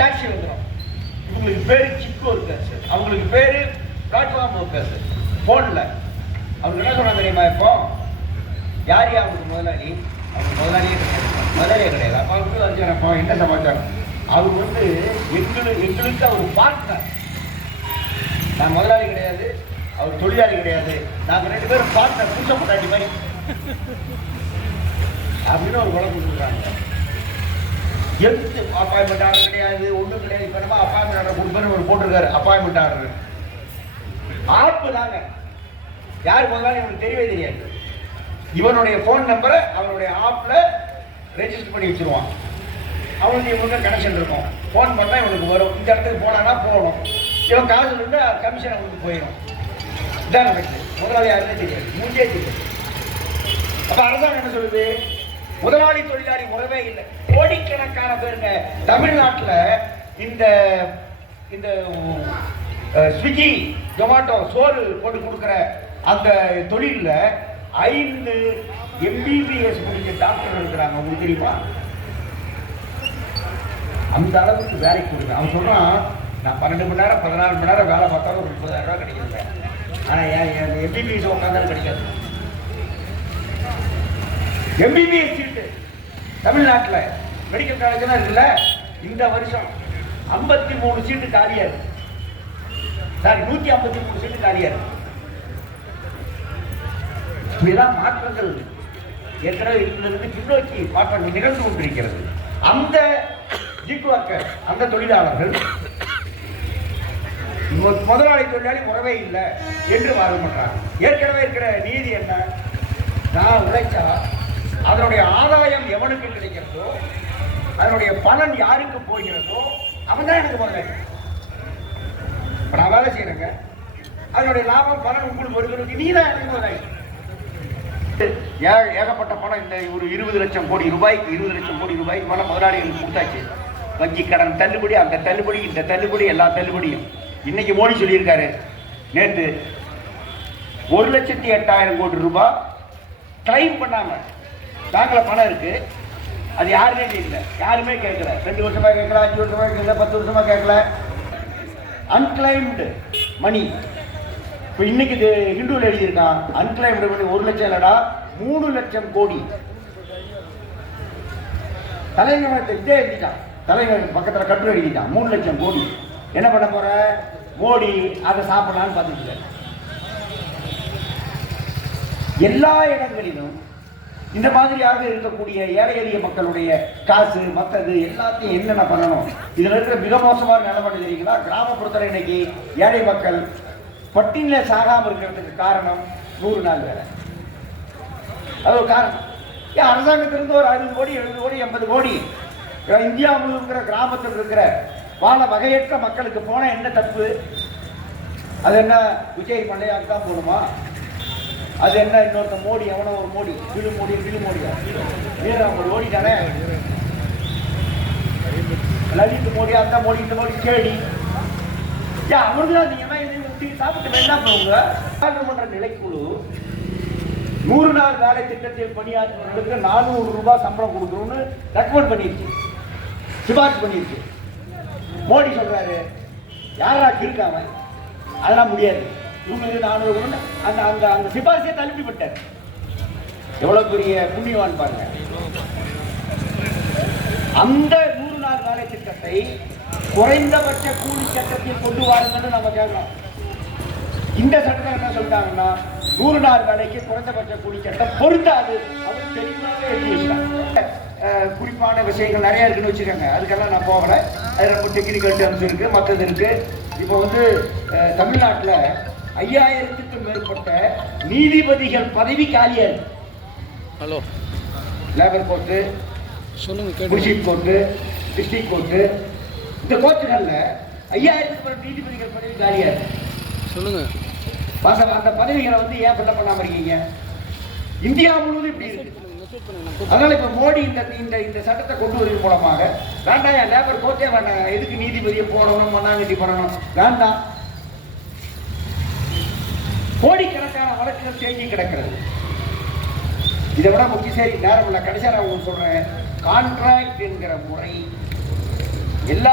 Taxi வந்துடும் இவங்களுக்கு பேரு சிக்கு சார் அவங்களுக்கு பேர் பிளாட்ஃபார்ம் சார் ஃபோனில் அவங்க என்ன சொன்னா தெரியுமா இப்போ? யார் யார் அவங்களுக்கு முதலாளி? அவங்க முதலாளியே கிடையாது. முதலாளியே கிடையாது. அப்போ வந்து வந்து அப்போ என்ன சமாச்சாரம்? அவர் வந்து எங்களுக்கு எங்களுக்கு அவர் பார்ட்னர் நான் முதலாளி கிடையாது அவர் தொழிலாளி கிடையாது. நாங்கள் ரெண்டு பேரும் பார்ட்னர் புதுச பொட்டாட்டி மாதிரி. அப்படின்னு ஒரு குழப்பம் சொல்றாங்க எதுக்கு அப்பாயின்மெண்ட் ஆர்டர் கிடையாது? ஒன்றும் கிடையாது. இப்போ நம்ம அப்பாயின்மெண்ட் ஆர்டர் கொடுப்பேன்னு ஒரு போட்டிருக்காரு அப்பாயின்மெண்ட் ஆர்டர் ஆப்பு தாங்க. யார் முதலாளி இவனுக்கு தெரியவே தெரியாது. இவனுடைய ஃபோன் நம்பரை அவனுடைய ஆப்பில் ரெஜிஸ்டர் பண்ணி வச்சுருவான். அவனுக்கு இவனுக்கு கனெக்ஷன் இருக்கும். ஃபோன் பண்ணால் இவனுக்கு வரும். இந்த இடத்துக்கு போனானா போகணும். இவன் காசு இருந்து கமிஷன் அவனுக்கு போயிடும் இதான் நடக்குது. முதலாளி யாருன்னு தெரியாது. மூஞ்சே தெரியாது. அப்போ அரசாங்கம் என்ன சொல்லுது? முதலாளி தொழிலாளி உறவே இல்லை. கோடிக்கணக்கான பேருங்க தமிழ்நாட்டில் இந்த இந்த ஸ்விக்கி ஜொமாட்டோ சோறு போட்டு கொடுக்குற அந்த தொழிலில் ஐந்து எம்பிபிஎஸ் முடிஞ்ச டாக்டர் இருக்கிறாங்க. உங்களுக்கு தெரியுமா? அந்த அளவுக்கு வேலைக்கு கொடுங்க அவன் சொல்கிறான் நான் பன்னெண்டு மணி நேரம் பதினாறு மணி நேரம் வேலை பார்த்தாலும் ஒரு முப்பதாயிரம் ரூபாய் ஆனால் ஆனா என் எம்பிபிஎஸ் உட்காந்தாலும் கிடைக்காது எம்பிபிஎஸ் தமிழ்நாட்டில் மெடிக்கல் காலேஜ்லாம் இருக்குல்ல இந்த வருஷம் ஐம்பத்தி மூணு சீட்டு காலியாக இருக்கு. சாரி நூற்றி ஐம்பத்தி மூணு சீட்டு காலியாக இருக்கு. இப்படிதான் மாற்றங்கள் ஏற்கனவே இருந்ததுக்கு பின்னோக்கி மாற்றங்கள் நிகழ்ந்து கொண்டிருக்கிறது. அந்த ஜிக்வாக்கர் அந்த தொழிலாளர்கள் முதலாளி தொழிலாளி முறவே இல்லை என்று வாதம் பண்றாங்க ஏற்கனவே இருக்கிற நீதி என்ன? நான் உழைச்சா அதனுடைய ஆதாயம் எவனுக்கு கிடைக்கிறதோ அதனுடைய பலன் யாருக்கு போகிறதோ அவன் தான் எனக்கு முதலாளி இப்போ நான் வேலை செய்யறேங்க அதனுடைய லாபம் பலன் உங்களுக்கு வருகிறது நீ தான் எனக்கு முதலாளி ஏ- ஏகப்பட்ட பணம் இந்த ஒரு இருபது லட்சம் கோடி ரூபாய்க்கு இருபது லட்சம் கோடி ரூபாய்க்கு பணம் முதலாளிகளுக்கு கொடுத்தாச்சு. வங்கி கடன் தள்ளுபடி அந்த தள்ளுபடி இந்த தள்ளுபடி எல்லா தள்ளுபடியும். இன்னைக்கு மோடி சொல்லியிருக்காரு நேற்று ஒரு லட்சத்தி எட்டாயிரம் கோடி ரூபாய் கிளைம் பண்ணாமல் பேங்க்ல பணம் இருக்கு. அது யாருமே கேட்கல. யாருமே கேட்கல. ரெண்டு வருஷமா கேட்கல அஞ்சு வருஷமா கேட்கல பத்து வருஷமா கேட்கல. அன்கிளைம்டு மணி இப்போ இன்னைக்கு இது ஹிந்துவில் எழுதியிருக்கான் அன்கிளைம்டு மணி ஒரு லட்சம் இல்லடா மூணு லட்சம் கோடி. தலைநகரத்தை இதே எழுதிட்டான். தலைநகர் பக்கத்தில் கட்டுரை எழுதிட்டான். மூணு லட்சம் கோடி. என்ன பண்ண போற? மோடி அதை சாப்பிடலான்னு பார்த்துட்டு எல்லா இடங்களிலும் இந்த மாதிரியாக இருக்கக்கூடிய ஏழை எளிய மக்களுடைய காசு மற்றது எல்லாத்தையும் என்னென்ன பண்ணணும்? இதில் இருக்கிற மிக மோசமான நிலைமை தெரியுங்களா? கிராமப்புறத்தில் இன்னைக்கு ஏழை மக்கள் பட்டினில் சாகாமல் இருக்கிறதுக்கு காரணம் நூறு நாள் வேலை. அது ஒரு காரணம். ஏன் அரசாங்கத்திலிருந்து ஒரு அறுபது கோடி எழுபது கோடி எண்பது கோடி? இந்தியா முழுவதும் கிராமத்தில் இருக்கிற வாழ வகையற்ற மக்களுக்கு போன என்ன தப்பு? அது என்ன? விஜய் மண்டையாக்கு தான் போகணுமா அது என்ன இன்னொருத்த மோடி எவனோ ஒரு மோடி. விழு மோடி விழு மோடியா. வீரா மோடி ஓடிட்டானே லலித் மோடி அந்த மோடி இந்த மோடி கேடி. ஏன் அவங்களும் நீங்க சாப்பிட்டு வேணா போங்க நிலைக்குழு நூறு நாள் வேலை திட்டத்தில் பணியாற்றுவர்களுக்கு நானூறு ரூபாய் சம்பளம் கொடுக்கணும்னு ரெக்கமெண்ட் பண்ணிருச்சு சிபாரிசு பண்ணிருச்சு மோடி சொல்றாரு யாரா இருக்காங்க? அதெல்லாம் முடியாது. இவங்களுக்கு நானூறு அந்த அந்த அந்த சிபாரிசை தள்ளுபடி விட்டார். எவ்வளவு பெரிய புண்ணியவான் பாருங்க. அந்த நூறு நாள் வேலை திட்டத்தை குறைந்தபட்ச கூலி சட்டத்தில் கொண்டு வாருங்கன்னு நம்ம கேட்கலாம் இந்த சட்டம் என்ன சொல்றாங்கன்னா நூறு நாள் வேலைக்கு குறைந்தபட்ச கூலி சட்டம் பொருந்தாது. அப்படின்னு தெளிவாகவே குறிப்பான விஷயங்கள் நிறைய இருக்குன்னு வச்சுக்கோங்க. அதுக்கெல்லாம் நான் போகல. அது ரொம்ப டெக்னிக்கல் டேர்ம்ஸ் இருக்கு மற்றது இருக்கு. இப்போ வந்து தமிழ்நாட்டில் ஐயாயிரத்துக்கும் மேற்பட்ட நீதிபதிகள் பதவி காலியா இருக்கு ஹலோ லேபர் கோர்ட்டு சொல்லுங்க முனிசிப் கோர்ட்டு டிஸ்ட்ரிக்ட் கோர்ட்டு இந்த கோர்ட்டுகள்ல ஐயாயிரத்துக்கு மேற்பட்ட நீதிபதிகள் பதவி காலியா இருக்கு சொல்லுங்க. பாச- அந்த பதவிகளை வந்து ஏன் ஃபில்அப் பண்ணாம இருக்கீங்க? இந்தியா முழுவதும் இப்படி இருக்கு. அதனால இப்ப மோடி இந்த இந்த இந்த சட்டத்தை கொண்டு வருவதன் மூலமாக வேண்டாம் லேபர் கோர்ட்டே வேண்டாம் எதுக்கு நீதிபதியை போடணும் மண்ணாங்கட்டி பண்ணணும் வேண்டாம். கோடிக்கணக்கான வழக்குகள் தேங்கி கிடக்கிறது. இதை விட முக்கிய சரி நேரம் இல்லை. கடைசியாக நான் உங்களுக்கு சொல்றேன். கான்ட்ராக்ட் என்கிற முறை எல்லா